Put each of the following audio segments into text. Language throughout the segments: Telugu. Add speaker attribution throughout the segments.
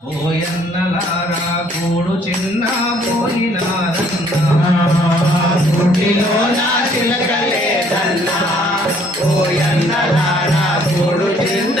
Speaker 1: ఓయన్నలారా కూడు చిన్న
Speaker 2: పోయినారన్నాటిలో నా చిలకలేదన్నా ఓయన్నలారా
Speaker 1: కూడు చిన్న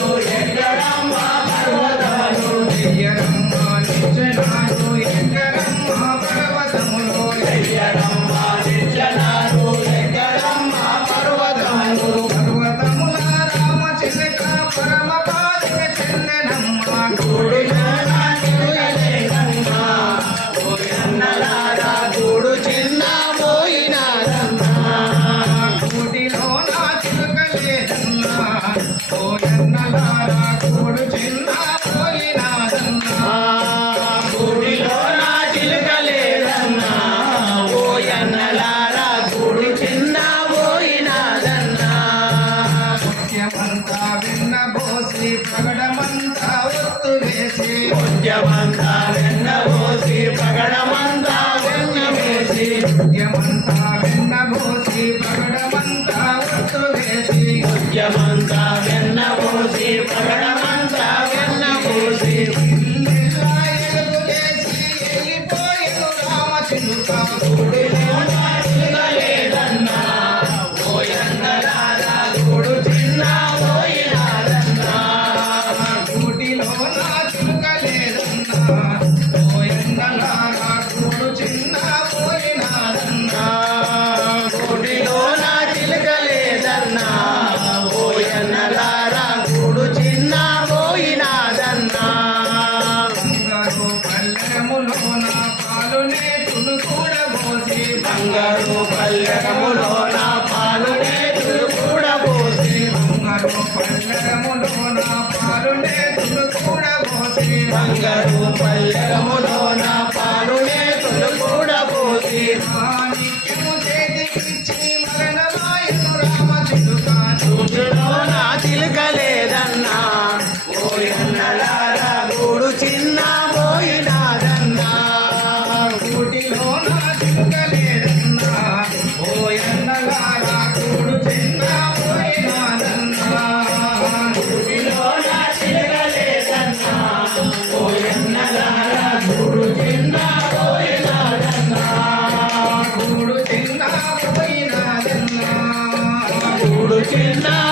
Speaker 1: వేసి
Speaker 2: ముత్యమంతా వెన్న
Speaker 1: పోసి పగడమంతా వెన్న వేసి
Speaker 2: ముత్యమంతా వెన్న పోసి
Speaker 1: పగడమంతా వేసి
Speaker 2: ముత్యమంతా వెన్న పోసి పగడ Garbo. can love.